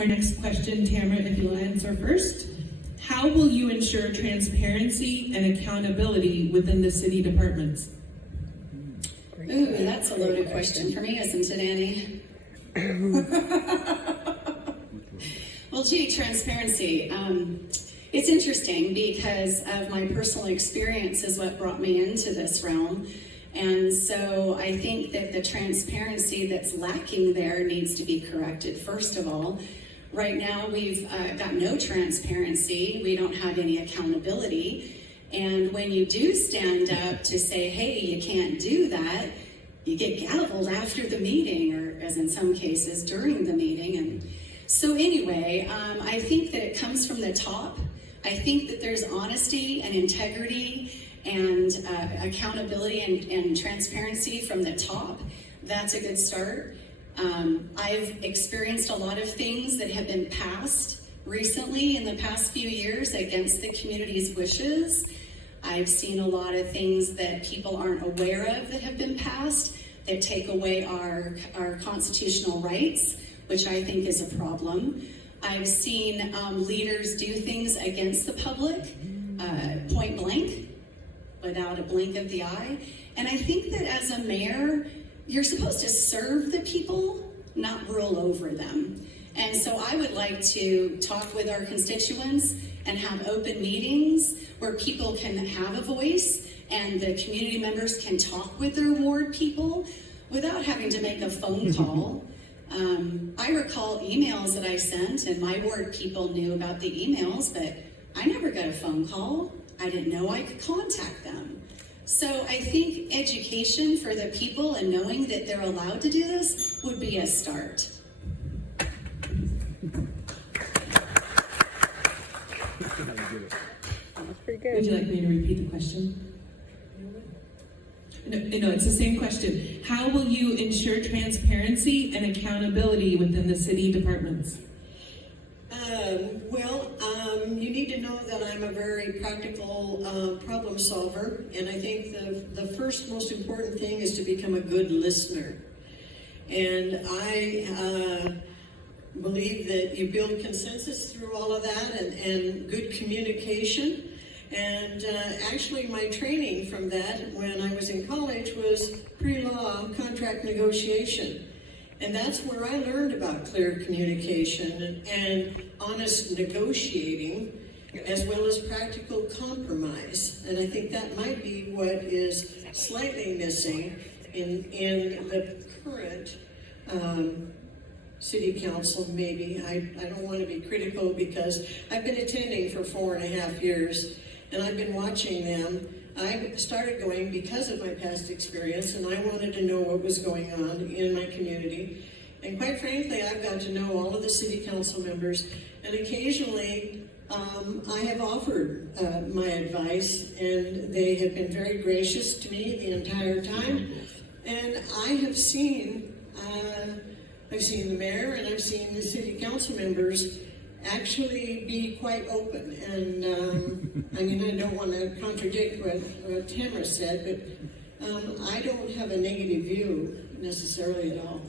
Our next question, Tamara, if you'll answer first. How will you ensure transparency and accountability within the city departments? Ooh, that's a loaded question for me, isn't it, Annie? Well, gee, transparency. It's interesting because of my personal experience is what brought me into this realm. And so I think that the transparency that's lacking there needs to be corrected, first of all. Right now, we've got no transparency. We don't have any accountability. And when you do stand up to say, hey, you can't do that, you get gavelled after the meeting, or as in some cases, during the meeting. And so anyway, I think that it comes from the top. I think that there's honesty and integrity and accountability and transparency from the top. That's a good start. I've experienced a lot of things that have been passed recently in the past few years against the community's wishes. I've seen a lot of things that people aren't aware of that have been passed that take away our constitutional rights, which I think is a problem. I've seen leaders do things against the public, point blank, without a blink of the eye. And I think that as a mayor, you're supposed to serve the people, not rule over them. And so I would like to talk with our constituents and have open meetings where people can have a voice and the community members can talk with their ward people without having to make a phone call. I recall emails that I sent, and my ward people knew about the emails, but I never got a phone call. I didn't know I could contact them. So I think education for the people and knowing that they're allowed to do this would be a start. Would you like me to repeat the question? No, it's the same question. How will you ensure transparency and accountability within the city departments? You need to know that I'm a very practical problem solver, and I think the first most important thing is to become a good listener. And I believe that you build consensus through all of that and good communication. And actually my training from that when I was in college was pre-law contract negotiation. And that's where I learned about clear communication and honest negotiating, as well as practical compromise. And I think that might be what is slightly missing in the current city council, maybe. I don't want to be critical because I've been attending for 4.5 years and I've been watching them. I started going because of my past experience, and I wanted to know what was going on in my community. And quite frankly, I've got to know all of the city council members, and occasionally I have offered my advice, and they have been very gracious to me the entire time. And I have seen, I've seen the mayor and I've seen the city council members actually be quite open. And I mean, I don't want to contradict what Tamara said, but I don't have a negative view necessarily at all.